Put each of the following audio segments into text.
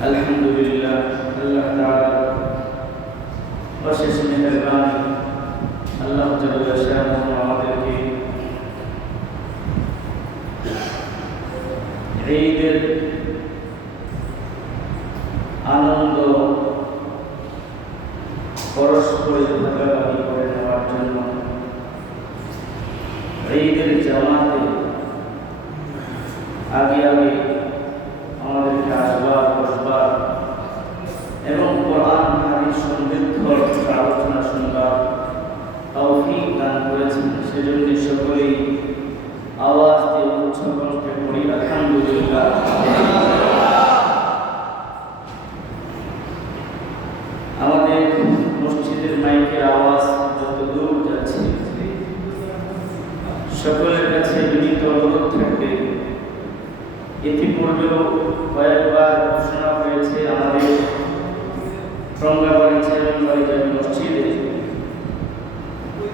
আলহামদুলিল্লাহ আল্লাহ তাআলা অশেষ মেহেরবানি আল্লাহ জাল্লা শাহ আমাদেরকে ঈদের আনন্দ পরস্পরে ভাগাভাগি করে নেওয়ার জন্য ঈদের জামাতে আগে আগে আমাদেরকে আসবার বসবার এবং কোরআন হাদিস সমৃদ্ধ আলোচনা শুনবার তৌফিক দান করেছেন সেজন্য সকলেই আওয়াজ দিয়ে উচ্চ কণ্ঠে পড়ি আলহামদুলিল্লাহ আমাদের মসজিদের মাইকের আওয়াজ যত দূর যাচ্ছে সকলের কাছে বিনীত অনুরোধ থাকবে ইতিপূর্বেও কয়েকবার ঘোষণা হয়েছে, আমাদের রঙ্গাবাড়ি ছেলেবাড়ি জামি মসজিদে।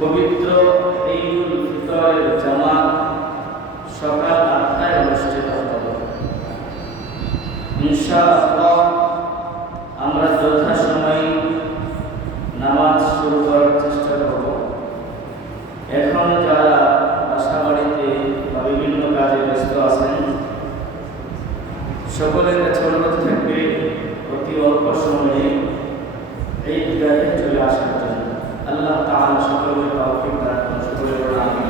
পবিত্র ঈদুল ফিতরের জামাত সকাল আটটায় অনুষ্ঠিত হবে ইনশাআল্লাহ আমরা যথাসময়ে নামাজ শুরু করার চেষ্টা করব এখন যারা বাসা বাড়িতে বা বিভিন্ন কাজে ব্যস্ত আছেন সকলের কাছে অনুরোধ থাকবে অতি অল্প সময়ে এই গায়ে চলে আসার জন্য আল্লাহ তাআলা সকলের তৌফিক দান করুন সকলের আমিন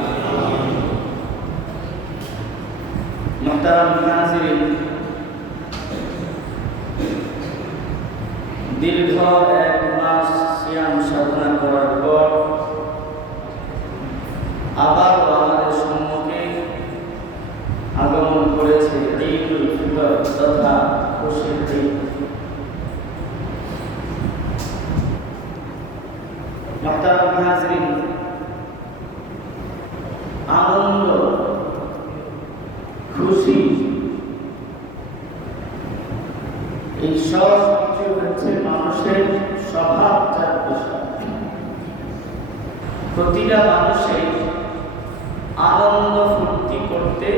মুহতারাম নাযিরিন দীর্ঘ এক মাস সিয়াম সাধনা করার পর আবার আমাদের সম্মুখে আগমন করেছে ঈদুল ফিতর তথা খুশির ঈদ মাহতারাম হাজরিন আনন্দ খুশি এই সব কিছু হচ্ছে মানুষের স্বভাবজাত বিষয় প্রতিটা মানুষের আনন্দ ফুর্তি করতে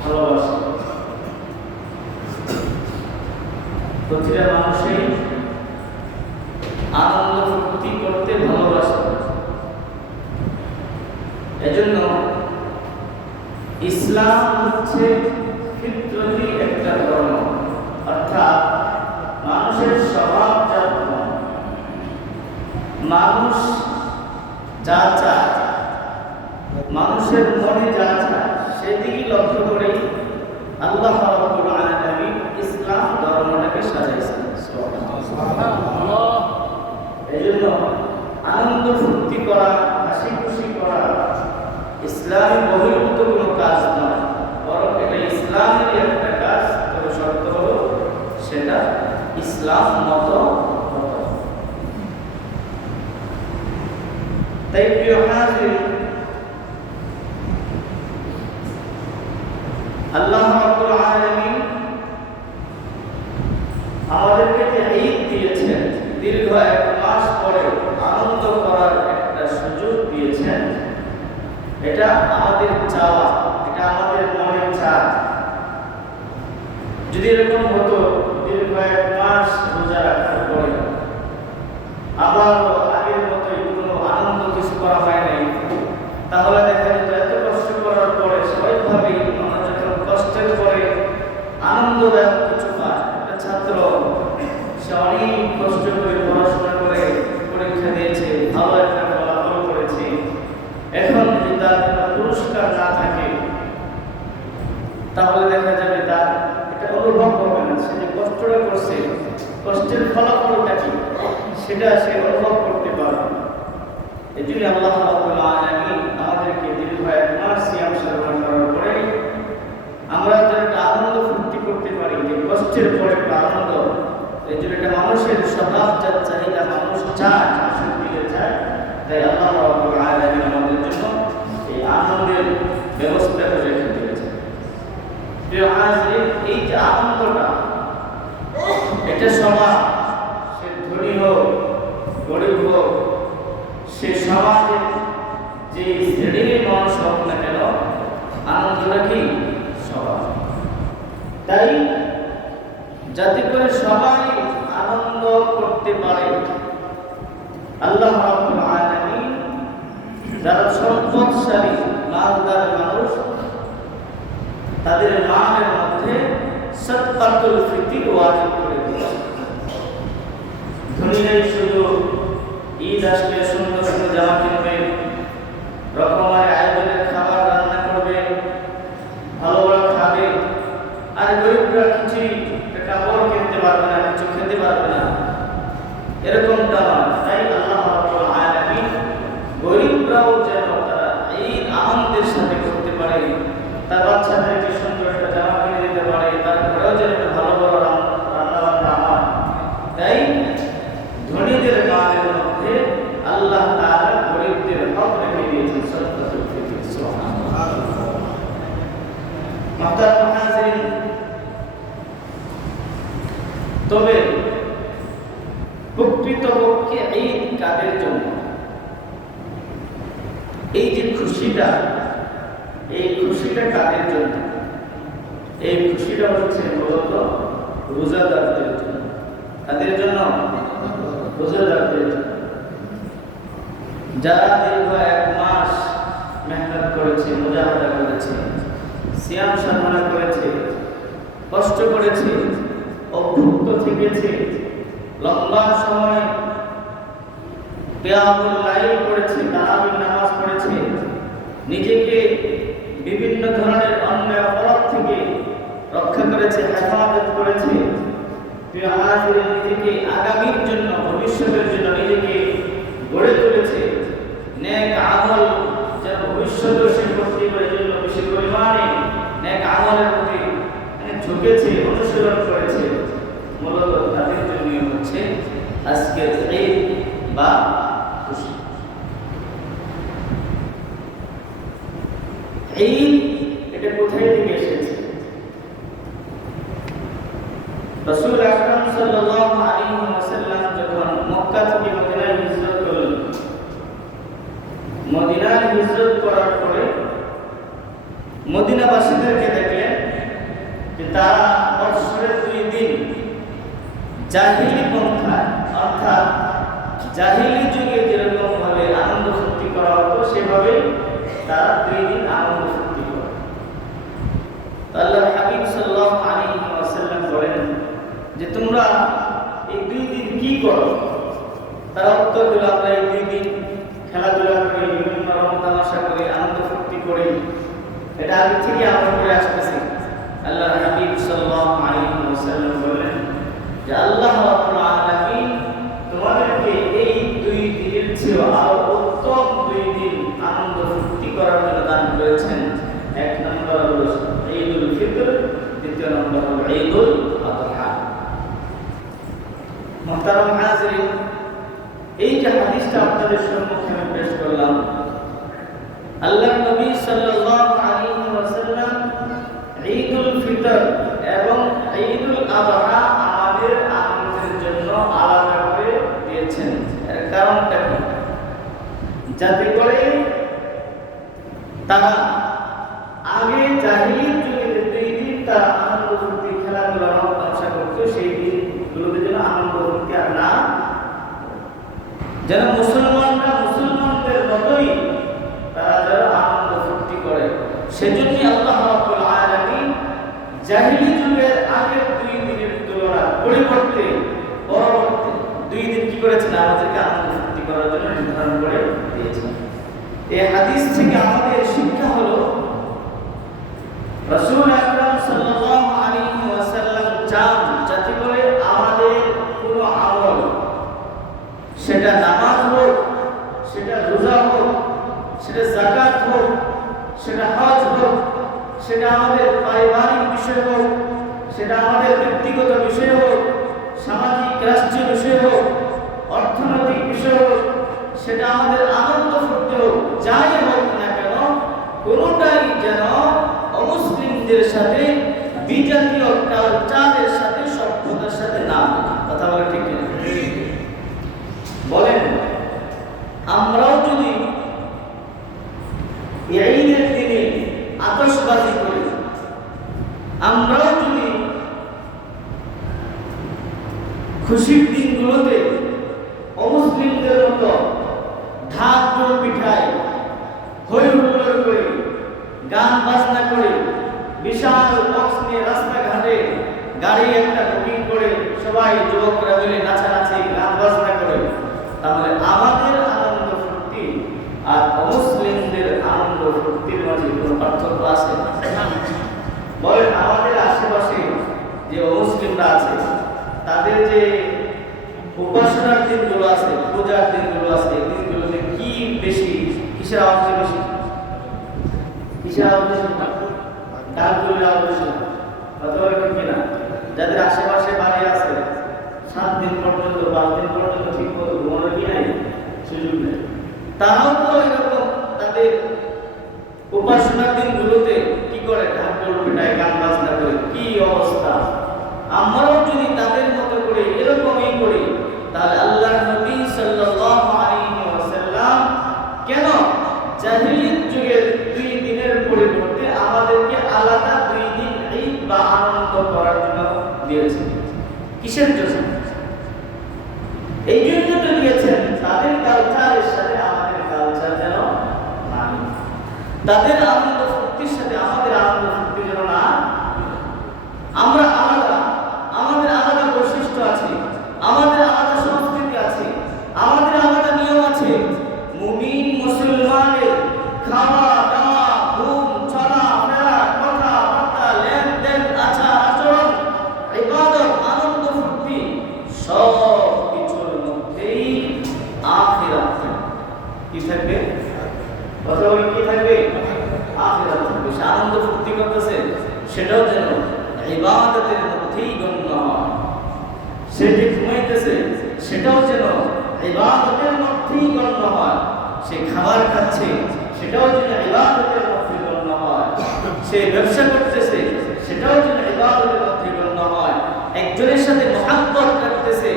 ভালোবাসে এজন্য ইসলাম হচ্ছে একটা ধর্ম অর্থাৎ মানুষের মানুষ যা চায় মানুষের মনে যা চায় সেদিকে লক্ষ্য করেই আল্লাহ রাব্বুল আলামিন ইসলাম ধর্মটাকে সাজাইছেন এই জন্য আনন্দ ফুর্তি করা হাসি খুশি করা ইসলামী বহির্ভূত কোনো কাজ নয় বরং এটা ইসলামেরই একটা কাজ তবে শর্ত হলো সেটা মত তাই প্রিয় আল্লাহ আমাদেরকে যে ঈদ দিয়েছেন, দীর্ঘ এক মাস পরে আনন্দ করার একটা সুযোগ দিয়েছেন। এটা আমাদের চাওয়া, এটা আমাদের মনের যদি এরকম হতো দীর্ঘ এক মাস রোজা রাখার পরে আবার আগের মতোই কোনো আনন্দ কিছু করা হয় নাই। তাহলে দেখা যেত এত কষ্ট করার পরে স্বাভাবিকভাবেই আমরা যখন কষ্টের পরে আনন্দদায়ক কিছু পায় ছাত্র, সে অনেক কষ্ট করে পড়াশোনা করে পরীক্ষা দিয়েছে ভালো একটা ফলাফল করেছে এখন যদি তার কোনো পুরস্কার না থাকে তাহলে দেখা যাবে তার এটা অনুভব হবে না সে যে কষ্টটা করছে কষ্টের ফলাফলটা কি সেটা সে অনুভব করতে পারবে এই জন্য আল্লাহ আলামিন আমাদেরকে দীর্ঘ এক মাস সিয়াম করার পরে আমরা যেন একটা আনন্দ ফুর্তি করতে পারি, যে কষ্টের পরে একটা আনন্দ। এই জন্য এটা মানুষের স্বভাবজাত চাহিদা মানুষ চায় মানুষের দিলে চায়। তাই আল্লাহ আলামিন আমাদের জন্য এই আনন্দের ব্যবস্থা করে রেখে হাজির এই যে আনন্দটা, এটা সবার সে ধনী হোক গরিব হোক সে সমাজের যে শ্রেণির মানুষ হোক না কেন আনন্দটা কি সবার? তাই যাতে করে সবাই আনন্দ করতে পারে, আল্লাহ আলামিন যারা সম্পদশালী, মালদার মানুষ, তাদের মানের মধ্যে সৎকাতুল ফিতির ওয়াজিব করে দিয়েছে। ধনীরাই শুধু ঈদ আসলে জামা খাবার রান্না খাবে। আর গরিবরা কাপড় কিনতে পারবে না কিছু পারবে না। এরকমটা তাই আল্লাহ রাব্বুল আলামিন গরিবরাও যেন তারা ঈদ আনন্দের সাথে করতে পারে তার বাচ্চাদেরকে সুন্দর একটা জামা কিনে দিতে পারে তার ঘরেও যেন একটা ভালো ভালো রান্না বান্না হয় তাই ধনীদের গানের মধ্যে আল্লাহ তাআলা গরিবদের হক রেখে দিয়েছেন সদকাতুল ফিতর সুবহানাল্লাহ মাহতার মুহাজিরিন তবে প্রকৃতপক্ষে ঈদ কাদের জন্য এই যে খুশিটা এই খুশিটা কাদের জন্য এই খুশিটা হচ্ছে মূলত রোজাদারদের জন্য কাদের জন্য রোজাদারদের জন্য যারা দীর্ঘ এক মাস মেহনত করেছে মুজাহাদা করেছে সিয়াম সাধনা করেছে, কষ্ট করেছে, অভুক্ত থেকেছে। লম্বা সময় লাইল পড়েছে, তারাবির নামাজ পড়েছে। নিজেকে বিভিন্ন ধরনের অপরাধ থেকে রক্ষা করেছে, হেফাজত করেছে। নিজেকে আগামীর জন্য, ভবিষ্যতের জন্য নিজেকে গড়ে তুলেছে। নেক আমল যেন সে করতে জন্য বেশি পরিমাণে নেক আমলের প্রতি ঝুঁকেছে অনুশীলন করেছে মূলত তাদের জন্য হচ্ছে আজকের ঈদ বা খুশি। ঈদ এটা কোথায় থেকে এসেছে? রাসূল আকরাম সাল্লাল্লাহু আলাইহি ওয়াসাল্লাম যখন মক্কা থেকে মদিনায় হিজরত করলেন, মদিনায় হিজরত করার পরে মদিনাবাসীদেরকে দেখলেন যে তারা বৎসরের দুই দিন জাহিলি পন্থায় অর্থাৎ জাহিলি যুগে যেরকম ভাবে আনন্দ ফুর্তি করা হতো সেভাবে তারা দুই দিন আনন্দ ফুর্তি করে তো আল্লাহ হাবিব সাল্লাল্লাহু আলাইহি ওয়াসাল্লাম বলেন যে তোমরা এই দুই দিন কি করো? তারা উত্তর দিল, আমরা এই দুই দিন খেলাধুলা করি বিভিন্ন রং তামাশা করি, আনন্দ ফুর্তি করি এটা আগে থেকে আমরা করে আসতেছি। আল্লাহ হাবিব সাল্লাল্লাহু আলাইহি ওয়াসাল্লাম বলেন যে, আল্লাহ রাব্বুল আলামিন তোমাদেরকে এই দুই দিনের চেয়ে আরও উত্তম দুই দিন আনন্দ ফুর্তি করার জন্য দান করেছেন। এক নম্বর হলো ঈদুল ফিতর, দ্বিতীয় নম্বর হলো ঈদুল আযহা মুহতারাম হাজিরিন, এই যে হাদিসটা আপনাদের সম্মুখে আমি পেশ করলাম, আল্লাহ নবী সাল্লাল্লাহু আলাইহি ওয়াসাল্লাম ঈদুল ফিতর এবং ঈদুল আযহা আমাদের আনন্দের জন্য আলাদা করে দিয়েছেন এর কারণটা কি যাতে করে তারা আগে জাহিলির যুগে যে দুই দিন আনন্দ ফুর্তি, খেলাধুলা তামাশা করতো, সেই দিনগুলোতে যেন আনন্দ ফুর্তি আর না যেন মুসলমানরা মুসলমানদের মতোই তারা যেন আনন্দ ফুর্তি করে। সেজন্যই আল্লাহ রাব্বুল আলামিন জাহিলি যুগের আগের দুই দিনের তুলনা পরিবর্তে, পরবর্তী দুই দিন কি করেছেন? আমাদেরকে আনন্দ ফুর্তি করার জন্য নির্ধারণ করে দিয়েছেন। এই হাদিস থেকে আমাদের শিক্ষা হলো রাসূল আকরাম সাল্লাল্লাহু আলাইহি ওয়াসাল্লাম চান যাতে করে আমাদের কোনো আমল সেটা নামাজ হোক সেটা রোজা হোক সেটা জাকাত হোক সেটা হজ হোক সেটা আমাদের পারিবারিক বিষয় হোক সেটা আমাদের ব্যক্তিগত বিষয় হোক, সামাজিক, রাষ্ট্রীয় বিষয় হোক, অর্থনৈতিক বিষয় হোক, সেটা আমাদের আনন্দ ফুর্তি হোক, যাই হোক না কেন, কোনোটাই যেন অমুসলিমদের সাথে, বিজাতীয় কালচারের সাথে, সভ্যতার সাথে না কথা বলে ঠিক? বলেন, আমরাও যদি এই ঈদের দিনে আতশবাজি করি আমরাও যদি খুশির দিনগুলোতে অমুসলিমদের মতো ঢাক করে পিঠায় হই হুল্লোড় করে গান বাজনা করে বিশাল বক্স নিয়ে রাস্তাঘাটে গাড়ি একটা বুকিং করে সবাই যুবকরা মিলে নাচানাচি গান বাজনা করে তাহলে আমাদের আনন্দ ফুর্তি আর অমুসলিমদের আনন্দ ফুর্তির মাঝে কোনো পার্থক্য আছে বলেন আমাদের আশেপাশে যে অমুসলিমরা আছে তাদের যে উপাসনার দিনগুলো আছে, পূজার দিনগুলো আছে, দিনগুলোতে কি বেশি? কিসের বেশি? কিসের কিনা। যাদের আশেপাশে বাড়ি আছে, সাত দিন পর্যন্ত পাঁচ দিন পর্যন্ত ঠিক মতো কি নাই? সুযোগ নেই। তারাও তো এরকম, তাদের উপাসনার দিনগুলোতে কি করে? পিটায় গান বাজনা করে, কি অবস্থা? আমরাও যদি তাদের মতো করে এরকমই করি তাহলে আল্লাহ নবী সাল্লাল্লাহু আলাইহি ওয়াসাল্লাম কেন জাহিলিয়ত যুগের দুই দিনের পরিবর্তে আমাদেরকে আলাদা দুই দিন ঈদ বা আনন্দ করার জন্য দিয়েছেন? কিসের জন্য? এই জন্য তো দিয়েছেন তাদের কালচারের সাথে আমাদের কালচার যেন তাদের আনন্দ ফুর্তির সাথে আমাদের আনন্দ ফুর্তি যেন না আমরা আলাদা আমাদের আলাদা বৈশিষ্ট্য আছে আমাদের আলাদা সংস্কৃতি আছে আমাদের আলাদা নিয়ম আছে মুমিন মুসলমানের খাওয়া দাওয়া ঘুম চলা ফেরা কথা বার্তা লেনদেন আচার আচরণ ইবাদত আনন্দ ফুর্তি সব কিছুর মধ্যেই আখিরাত থাকবে। কি থাকবে কথা বলে কি থাকবে আখিরাত থাকবে সে আনন্দ ফুর্তি করতেছে সেটাও যেন ইবাদতের মধ্যেই গণ্য হয় সে যে ঘুমাইতেছে সেটাও যেন ইবাদতের মধ্যেই গণ্য হয় সে খাবার খাচ্ছে সেটাও যেন ইবাদতের মধ্যে গণ্য হয় সে ব্যবসা করতেছে সেটাও যেন ইবাদতের মধ্যে গণ্য হয় একজনের সাথে মহাব্বত রাখতেছে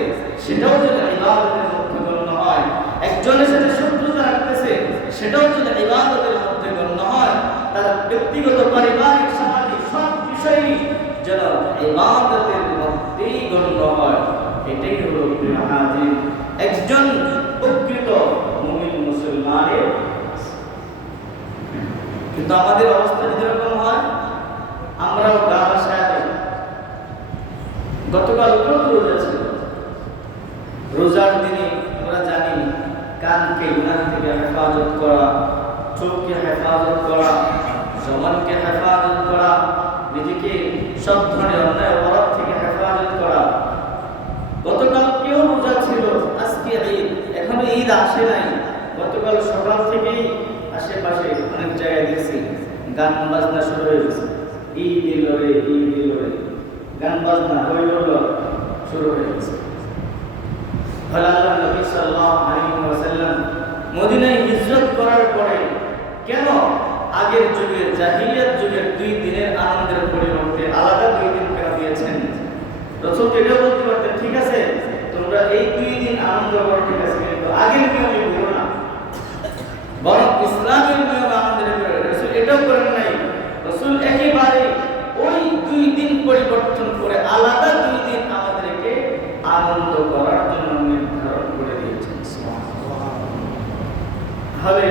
সেটাও যেন ইবাদতের মধ্যে গণ্য হয় একজনের সাথে শত্রুতা রাখতেছে সেটাও যেন ইবাদতের মধ্যে গণ্য হয় তার ব্যক্তিগত পারিবারিক সামাজিক সব বিষয়ই যেন ইবাদতের মধ্যেই গণ্য হয় এটাই হলো প্রিয় হাজির একজন প্রকৃত মুমিন মুসলমানের কিন্তু আমাদের অবস্থা যদি এরকম হয় আমরাও গা ভাসায় দেব গতকাল কত রোজা ছিল রোজার দিনে আমরা জানি কানকে গুনাহ থেকে হেফাজত করা চোখকে হেফাজত করা জমানকে হেফাজত করা নিজেকে সব ধরনের অন্যায় অপরাধ থেকে হেফাজত করা। রোজা ছিল, আজকে ঈদ। এখনও ঈদ আসে নাই। গতকাল সকাল থেকেই আশেপাশে অনেক জায়গায় গান বাজনা শুরু হয়ে গেছে। ঈদ এলো রে, ঈদ এলো রে। গান বাজনা শুরু হয়ে গেছে। নবী সাল্লাল্লাহু আলাইহি ওয়াসাল্লাম মদিনায় হিজরত করার পরে কেন আগের যুগের জাহিলিয়াত যুগের দুই দিনের আনন্দের পরিবর্তে আলাদা দুই দিন কেন দিয়েছেন রসুল বলতে পারতেন, ঠিক আছে, তোমরা এই দুই দিন আনন্দ করো, ঠিক আছে, কিন্তু আগের নিয়মে না। বরং ইসলামের নিয়ম আমাদের রসুল এটাও করেন নাই। রসুল একেবারে ওই দুই দিন পরিবর্তন করে আলাদা দুই দিন আমাদেরকে আনন্দ করার জন্য নির্ধারণ করে দিয়েছেন হবে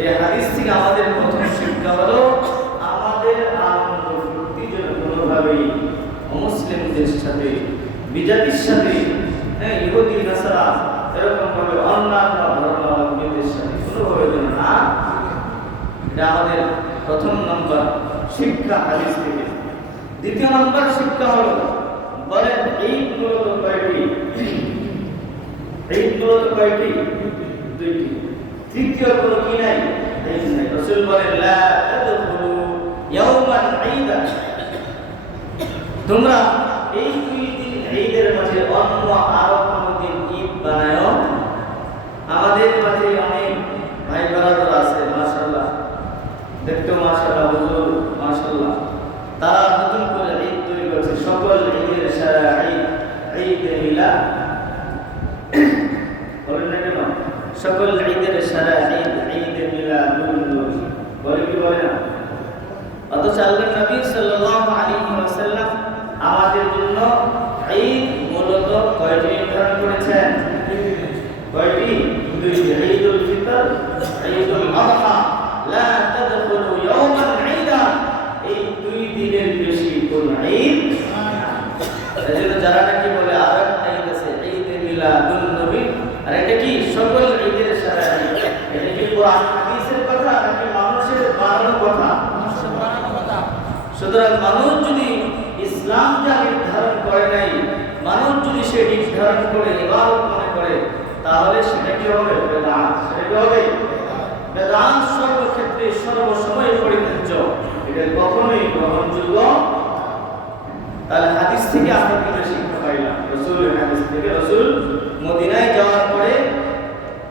এই হাদিস থেকে আমাদের প্রথম শিক্ষা হলো আমাদের আনন্দ ফুর্তি যেন কোনোভাবেই অমুসলিমদের সাথে বিজাতির সাথে হ্যাঁ ইহুদি নাসারা এরকম ভাবে অন্যান্য ধর্মাবলম্বীদের সাথে কোনোভাবে যেন না এটা আমাদের প্রথম নম্বর শিক্ষা হাদিস থেকে দ্বিতীয় নম্বর শিক্ষা হলো ঈদ মূলত কয়টি? ঈদ মূলত কয়টি? দুইটি। তৃতীয় কি নাই? ঈদ নাই। বলেন লা তাদখুলু ইয়াওমান ঈদান তোমরা এই দুই দিন ঈদের মাঝে অন্য আরও কোনো দিন ঈদ বানায়ও? আমাদের মাঝে অনেক ভাই বারাদর আছে, মাশাআল্লাহ। দেখতে মাশাআল্লাহ আমাদের জন্য এই মূলত কয়টি নির্ধারণ করেছেন? কয়টি? ঈদুল ফিতর, ঈদুল আযহা লা তাদখুলু ইয়াওমান ঈদা। এই দুই দিনের বেশি কোন ঈদ সেজন্য যারা নাকি বলে আর ঈদ আছে, ঈদ মিলাদুন নবী। আর এটা কি? সকল ঈদের সারা এটা কি কোরআন, হাদিসের কথা নাকি মানুষের বানানো কথা? সুতরাং মানুষ যদি ইসলাম যা নির্ধারণ করে নাই, মানুষ যদি সে নির্ধারণ করে ইবাদত মনে করে, তাহলে সেটা কি হবে? বেদাত। সেটা কি হবে? বেদাত সর্বক্ষেত্রে সর্বসময় এটা কখনোই গ্রহণযোগ্য। তাহলে হাদিস থেকে আমরা কি শিক্ষা পাইলাম? রসুলের হাদিস থেকে রসুল মদিনায় যাওয়ার পরে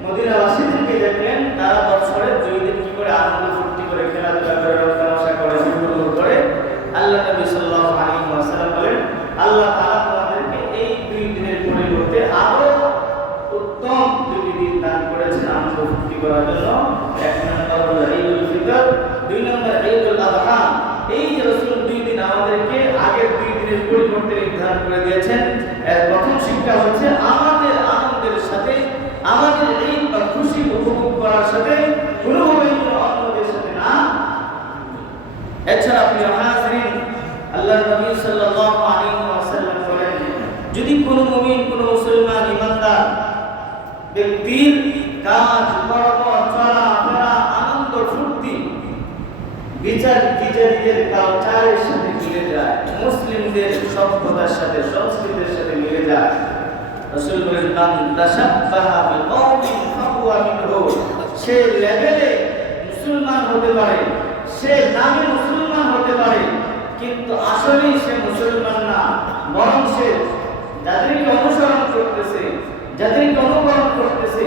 মদিনাবাসীদেরকে দেখলেন, তারা বছরে দুই দিন কি করে আনন্দ ফুর্তি করে খেলাধুলা করে রক্তামশা করে সুন্দর করে নবী সাল্লাল্লাহু আলাইহি ওয়াসাল্লাম বলেন, আল্লাহ তাআলা তোমাদেরকে এই দুই দিনের পরিবর্তে আরও উত্তম দুটি দিন দান করেছেন আনন্দ ফুর্তি করার জন্য। এক নম্বর হলো ঈদুল ফিতর, দুই নম্বর ঈদুল আযহা এই যে রসুল দুই দিন আমাদেরকে আগের দুই দিনের পরিবর্তে নির্ধারণ করে দিয়েছেন। এর প্রথম শিক্ষা হচ্ছে আমাদের আনন্দের সাথে, আমাদের বা খুশি উপভোগ করার সাথে কোনোভাবেই কোনো অন্যদের সাথে না। এছাড়া হাজরিন আল্লাহ নবী সাল্লাল্লাহু আলাইহি ওয়াসাল্লাম বলেন, যদি কোনো মুমিন, কোনো মুসলমান, ইমানদার ব্যক্তির কাজ, কর্ম চলা ফেরা আনন্দ, ফুর্তি, বিচার বিচারীদের কালচারের সাথে মিলে যায়, মুসলিমদের সভ্যতার সাথে, সংস্কৃতির সাথে মিলে যায়, রাসূল বলেন, মান তাশাব্বাহা বিকওমিন ফাহুয়া মিনহু। সে লেভেলে মুসলমান হতে পারে, সে নামে মুসলমান হতে পারে কিন্তু আসলেই সে মুসলমান না, বরং সে যাদেরকে অনুসরণ করতেছে, যাদেরকে অনুকরণ করতেছে,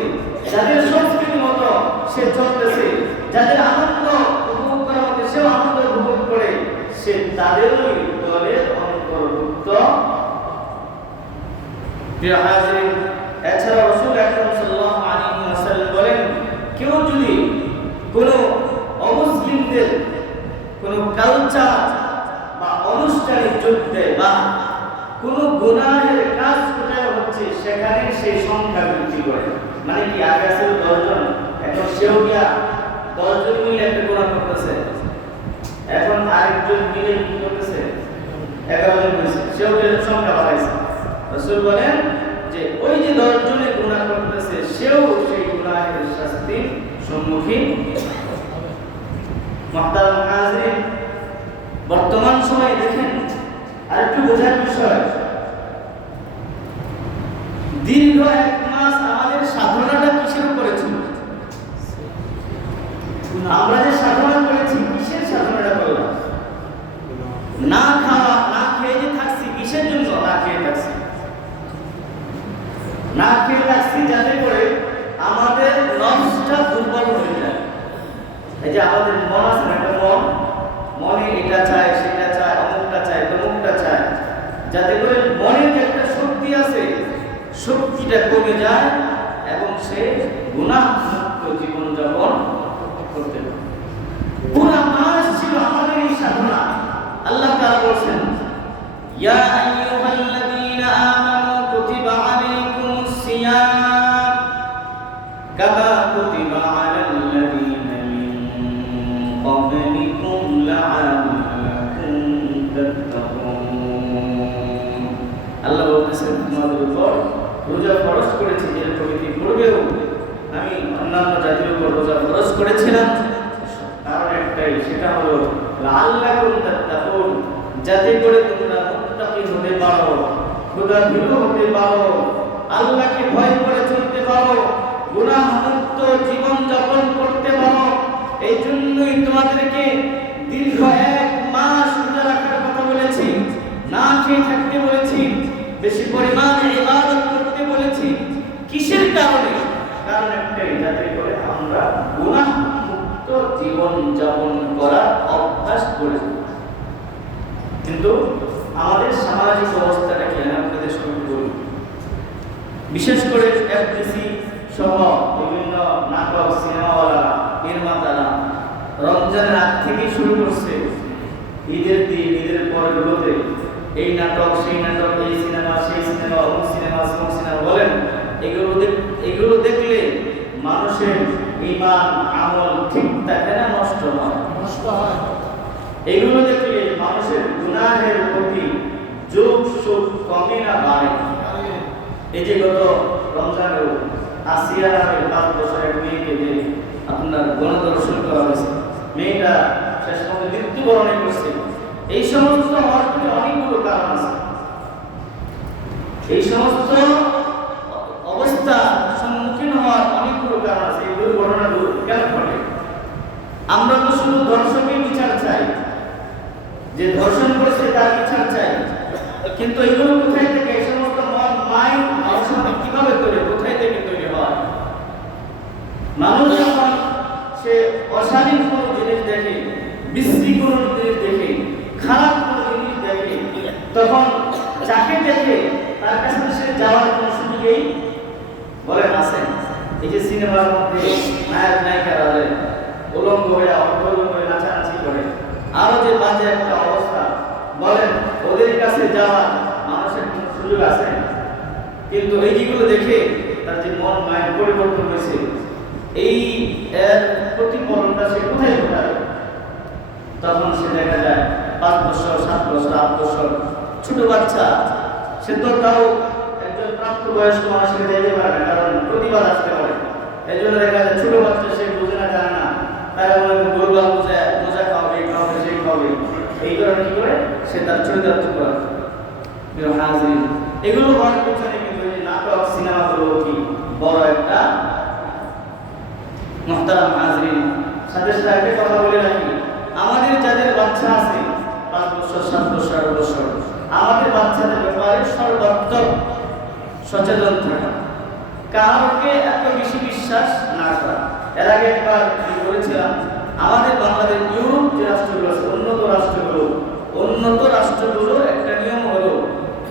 যাদের সংস্কৃতি মতো সে চলতেছে, যাদের আনন্দ উপভোগ করার মধ্যে সেও আনন্দ উপভোগ করে, সে তাদেরই দলের অন্তর্ভুক্ত। এছাড়া রসুল আকরম সাল্লাল্লাহু আলাইহি ওয়াসাল্লাম বলেন, কেউ যদি কোনো অমুসলিমদের, কোনো কালচার সে সংখ্যা মানে কি দশজন একটা আরেকজন মিলে কি করতেছে? সেও সংখ্যা বাড়াইছে? রসুল বলেন যে, ওই যে দশ জনে গুণা করতেছে সেও সেই গুণাহের শাস্তির সম্মুখীন মহতারাম হাজরিন বর্তমান সময়ে দেখেন আরেকটু বোঝার বিষয় দীর্ঘ এক মাস আমাদের সাধনাটা কিসের উপরে ছিল আমরা যে সাধনা করেছি কিসের সাধনাটা করলাম না খাওয়া না খেয়ে যে থাকছি কিসের জন্য না খেয়ে থাকছি না খেয়ে থাকছি যাতে করে আমাদের নফসটা দুর্বল হয়ে যায় এই যে আমাদের মন আছে না একটা মন মনে এটা চায় সেটা চায় অমুকটা চায় তমুকটা চায় যাতে করে মনের যে একটা শক্তি আছে শক্তিটা কমে যায় এবং সে গুণাহ মুক্ত জীবনযাপন করতে পারে পুরা মাস ছিল আমাদের এই সাধনা আল্লাহ তাআলা বলছেন ইয়া আইয়ুহাল্লাযীনা আমানু কুতিবা আলাইকুমুস সিয়াম কামা কুতিবা আলাল লাযীনা মিন ক্বাবলিকুম লাআল্লাকুম তাত্তাকুন আল্লাহ বলতেছেন তোমাদের উপর রোজা ফরজ করেছি যে প্রকৃতি পড়বেও আমি অন্যান্য জাতির উপর ফরজ করেছিলাম। কারণ একটাই, সেটা হলো তাত্তাকুন। যাতে করে মুত্তাকি হতে পারো খোদা ভীরু হতে পারো, আল্লাহকে ভয় করে চলতে পারো, গুনাহ মুক্ত জীবন যাপন করতে পারো এই জন্যই তোমাদেরকে দীর্ঘ এক মাস রোজা রাখার কথা বলেছি, না খেয়ে থাকতে বলেছি, বেশি পরিমাণে ইবাদত করতে বলেছি, কিসের কারণে? কারণ একটাই, যাতে করে আমরা গুনাহ মুক্ত জীবন যাপন করার অভ্যাস করে কিন্তু আমাদের সামাজিক অবস্থাটা কি আপনাদের সঙ্গে বলি। বিশেষ করে এফডিসি সহ বিভিন্ন নাটক সিনেমাওয়ালা নির্মাতারা রমজানের আগ থেকেই শুরু করছে ঈদের দিন ঈদের পরগুলোতে। এই নাটক সেই নাটক এই সিনেমা সেই সিনেমা অমুক সিনেমা সিনেমা বলেন এগুলো এগুলো দেখলে মানুষের ইমান আমল ঠিক থাকে না নষ্ট হয়? নষ্ট হয়। এগুলো দেখলে মানুষের গুনাহ গুনাহের প্রতি যোগ সুখ কমে না বাড়ে। এই যে গত রমজানেও আসিয়া নামের পাঁচ বছরের মেয়েকে যে আপনার গণদর্শন করা হয়েছে। মেয়েটা শেষ পর্যন্ত মৃত্যুবরণ করছে এই সমস্ত হওয়ার অনেকগুলো কারণ আছে। এই সমস্ত অবস্থা সম্মুখীন হওয়ার অনেকগুলো কারণ আছে। এই দুর্ঘটনাগুলো কেন ঘটে? আমরা তো শুধু দর্শকের বিচার চাই। যে ধর্ষণ করেছে তার ইচ্ছা চাই। কিন্তু এগুলো কোথায় থেকে এই সমস্ত মন মাইন্ড কীভাবে তৈরি, কোথায় থেকে তৈরি হয়? মানুষ যখন সে অশালীন কোনো জিনিস দেখে বিশ্রী কোনো জিনিস দেখে, খারাপ কোনো জিনিস দেখে, তখন যাকে দেখে তার কাছে সে যাওয়ার কোনো সুযোগই বলেন আছে এই যে সিনেমার মধ্যে নায়ক নায়িকারা উলঙ্গ হয়ে করে আরও যে বাজে একটা অবস্থা, বলেন, ওদের কাছে যাওয়ার মানুষের কোনো সুযোগ আছে? কিন্তু এই যেগুলো দেখে তার যে মন মায়ের পরিবর্তন হয়েছে। এই প্রতিফলনটা সে কোথায় ঘটাবে তখন সে দেখা যায়, পাঁচ বছর, সাত বছর, আট বছর, ছোট বাচ্চা, সে তো তাও একজন প্রাপ্তবয়স্ক মানুষকে যেতে পারে না, কারণ প্রতিবাদ আসতে পারে এই জন্য দেখা যায় ছোট বাচ্চা সে বুঝে না, জানে না। তারা মনে করে গরুয়া বোঝা মোজা খাওয়াবে, এই খাওয়াবে, সেই খাওয়াবে। এই কারণে কি করে? সে তার চরিতার্থ করে হাজির, এগুলো হওয়ার পেছনে কিন্তু নাটক সিনেমাগুলো কি? বড় একটা মহতারাম হাজরিন সাথে সাথে কথা বলে রাখি। আমাদের যাদের বাচ্চা আছে, পাঁচ বছর, সাত বছর, আট বছর, আমাদের বাচ্চাদের ব্যাপারে সর্বাত্মক সচেতন থাকা। কাউকে এত বেশি বিশ্বাস না করা। এর আগে একবার বলেছিলাম, আমাদের বাংলাদেশ ইউরোপ যে রাষ্ট্রগুলো আছে, উন্নত রাষ্ট্রগুলো, উন্নত রাষ্ট্রগুলোর একটা নিয়ম হলো,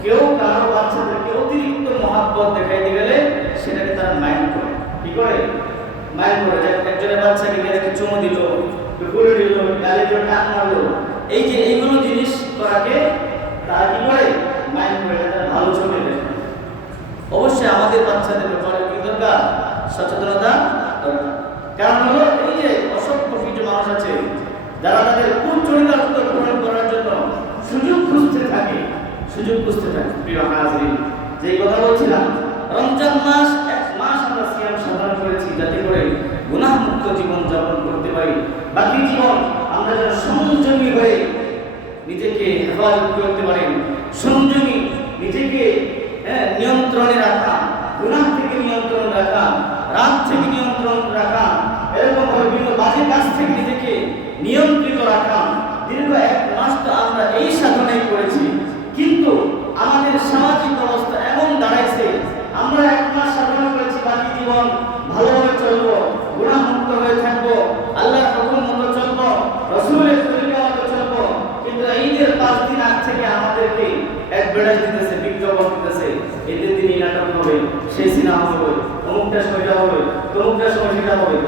কেউ কারও বাচ্চাদেরকে অতিরিক্ত মহাব্বত দেখাইতে গেলে সেটাকে তারা মাইন্ড করে। কি করে? মাইন্ড করে। একজনের বাচ্চাকে একটা চুমু দিল কুকুরে দিল, গালে জোর টান মারলো। এই যে এইগুলো জিনিস করাকে তারা কি করে? মাইন্ড করে তারা ভালো ছবি অবশ্যই আমাদের বাচ্চাদের ব্যাপারে কি দরকার? সচেতনতা দরকার। কারণ হলো এই যে অসংখ্য কিছু মানুষ আছে যারা তাদের কুচরিতার্থ গ্রহণ করার জন্য সুযোগ খুঁজতে থাকে সুযোগ খুঁজতে থাকে প্রিয় হাজরিন। যে কথা বলছিলাম রমজান মাস এক মাস আমরা সিয়াম সাধনা করেছি যাতে করে গুনাহমুক্ত জীবন যাপন করতে পারি। বাকি জীবন আমরা যেন সংযমী হয়ে নিজেকে হেফাজত করতে পারেন সংযমী নিজেকে হ্যাঁ, নিয়ন্ত্রণে রাখা গুনাহ থেকে নিয়ন্ত্রণ রাখা রাত থেকে নিয়ন্ত্রণ রাখা বাজে কাজ থেকে নিজেকে নিয়ন্ত্রিত রাখা। দীর্ঘ এক মাস তো আমরা এই সাধনাই করেছি। কিন্তু আমাদের সামাজিক অবস্থা এমন দাঁড়াইছে, আমরা এক মাস সাধনা করেছি, বাকি জীবন ভালোভাবে চলবো, গুণামুক্ত হয়ে থাকব, আল্লাহর হুকুম মতো চলবো, রসুলের তরিকা মতো চলবো। কিন্তু ঈদের পাঁচ দিন আগ থেকে আমাদেরকে এক দিতেছে, বিজ্ঞাপন দিতেছে। দিন এই নাটক হবে, সেই সিনেমা হবে, অমুকটা সময়টা হবে, তমুকটা সময় হবে।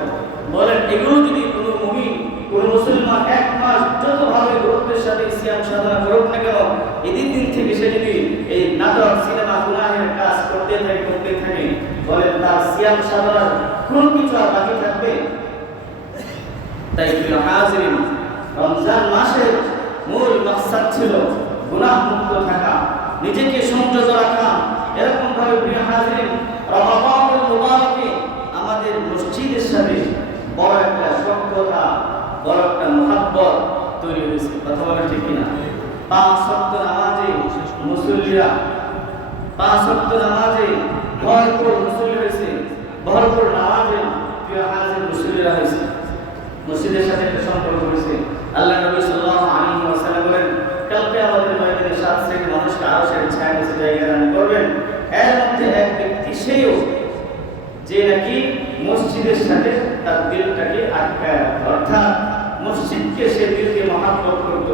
বলেন, এগুলো যদি কোনো মুমিন, কোন মুসলমান এক মাস যতভাবে গুরুত্বের সাথে সিয়াম সাধনা করুক না কেন, এদিন দিন থেকে সে যদি এই নাটক, সিনেমা গুনাহের কাজ করতে থাকে করতে থাকে, বলেন, তার সিয়াম সাধনার কোন কিছু আর বাকি থাকবে? তাই হাজিরিন, রমজান মাসের মূল মাকসাদ ছিল গুনাহ মুক্ত থাকা, নিজেকে সংযত রাখা। এরকম ভাবে প্রিয় হাজিরিন, রমাদানুল মুবারকে আমাদের মসজিদের সাথে বড় একটা মহাব্বত তৈরি হয়েছে। কথা বলা ঠিক কিনা? পাঁচ সপ্ত নামাজে মুসল্লিরা পাঁচ সপ্ত নামাজে ভরপুর মুসল্লি হয়েছে। ভরপুর নামাজে প্রিয় মুসল্লিরা হয়েছে। মসজিদের সাথে একটা সম্পর্ক হয়েছে। আল্লাহ নবী সাল্লাল্লাহু আলাইহি ওয়াসাল্লাম বলেন কালকে আমাদের ময়দানে সাত শ্রেণির মানুষকে আরও সেটা ছায়া নিচে জায়গা দান করবেন। এর মধ্যে এক ব্যক্তি সেও যে নাকি মসজিদের সাথে তার দিলটাকে আটকায় অর্থাৎ মসজিদকে সে দিলকে মহাব্বত করত।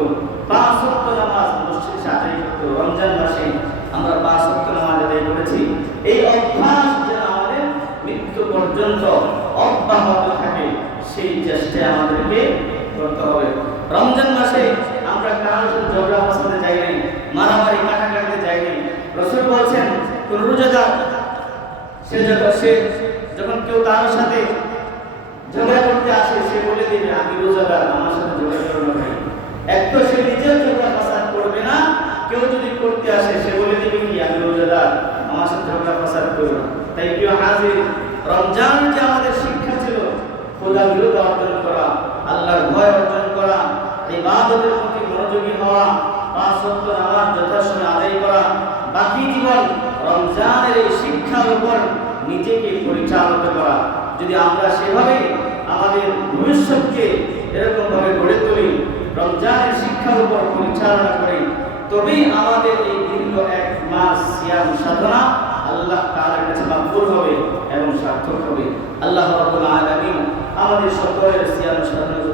পাঁচ ওয়াক্ত নামাজ মসজিদ সাথে করত। রমজান মাসে আমরা পাঁচ ওয়াক্ত নামাজ আদায় করেছি। এই অভ্যাস যেন আমাদের মৃত্যু পর্যন্ত অব্যাহত থাকে, সেই চেষ্টা আমাদেরকে করতে হবে। রমজান মাসে আমরা কারোর ঝগড়া ফাসাতে যাই নাই, মারামারি কাটাকাটিতে যাই নাই। রসুল বলছেন, কোন রোজাদার, সে যখন সে যখন কেউ তার সাথে ঝগড়া করতে সে বলে দেবে, আমি রোজাদার, আমার সাথে যোগাযোগ নাই এক তো সে নিজেও ঝগড়া ফাসাদ করবে না, কেউ যদি করতে আসে, সে বলে দেবে কি, আমি রোজাদার, আমার সাথে ঝগড়া ফাসাদ করবে না। তাই কেউ হাজির, রমজান যে আমাদের শিক্ষা ছিল খোদা বিরোধ অর্জন করা, আল্লাহর ভয় অর্জন করা, ইবাদতের প্রতি মনোযোগী হওয়া, পাঁচ সত্য নামাজ যথাসময়ে আদায় করা, বাকি জীবন রমজানের এই শিক্ষার উপর নিজেকে পরিচালিত করা। যদি আমরা সেভাবে আমাদের ভবিষ্যৎকে এরকম ভাবে গড়ে তুলি, রমজানের শিক্ষার উপর পরিচালনা করি, তবেই আমাদের এই দীর্ঘ এক মাস সিয়াম সাধনা আল্লাহ তাআলার কাছে মাকবুল হবে এবং সার্থক হবে। আল্লাহ রাব্বুল আলামিন আমাদের সকলের সিয়াম সাধনা